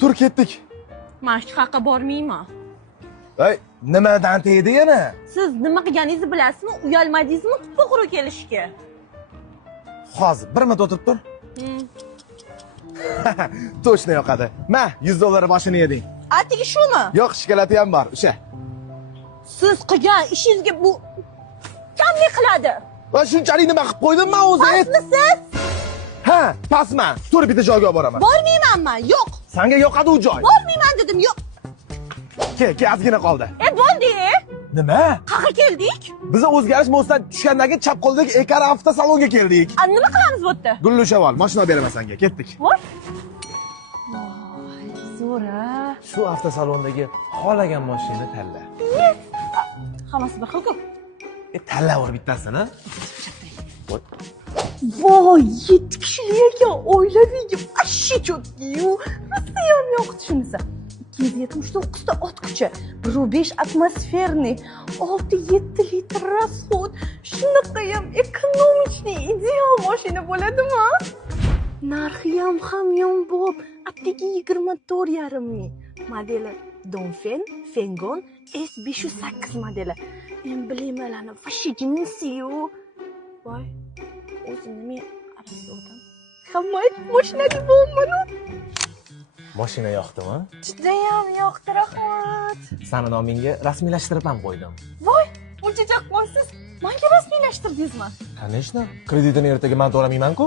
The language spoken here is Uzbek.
tur ketdik. Mashq haqi bormayman. Ey, nimadan tegdi yana? Siz nima qilganingizni bilasizmi? Uyalmadingizmi to'g'ri kelishga? Hozir 1 minut o'tirib tur. Точно yoqadi. Ma, $100 boshini yeding. Atigi shumi? Yo'q, shokoladi ham bor. O'sha. Siz qilgan ishingizga bu kamlik qiladi. Va shunchalik nima qilib qo'ydimman o'zi? Pastmisiz? Ha, pastman. Tur bitta joyga olib boraman. Bormaymanman, yo'q. Senga yoqadi u joy. Bormayman dedim, yo'q. Kel, ozgina qoldi. Bo'ldi. Nima? Qayerga keldik? Biz o'zgarish mostdan tushgandan keyin chap qo'ldagi Ekar avtosalonga keldik. Nima qilamiz bu yerda? Gullushavol, mashina beraman senga. Ketdik. Voy. Zo'ra. Shu avtosalondagi xohlagan mashinani tanla. Hammasi bir xil-ku. Tanlayver bittasini. Voy, 7 kishilik ekan, oilaviy, ashshi cho'tki-yu. Rostayam yoqdi shunisi. 279 ta ot kuchi, 5 atmosferniy, 6-7 litr расход. Shunaqa ham ekonomichli, ideal mashina bo'ladimi? Narxi ham hamyonbop. Atigi 24,5 ming. Modeli Dongfeng Fengon S508 modeli. Emblemalarni fashiginisiyu. Voy, o'zimni men arasdodim. Hamma mashinali bo'lmanu. Mashina yoqdimi? Judayam yoqdi, rahmat. Sani nomingga rasmiylashtirib ham qo'ydim. Voy, uncha chaqqonsiz. Menga rasmiylashtirdingizmi? Конечно. Kreditini ertaga men to'lamayman-ku.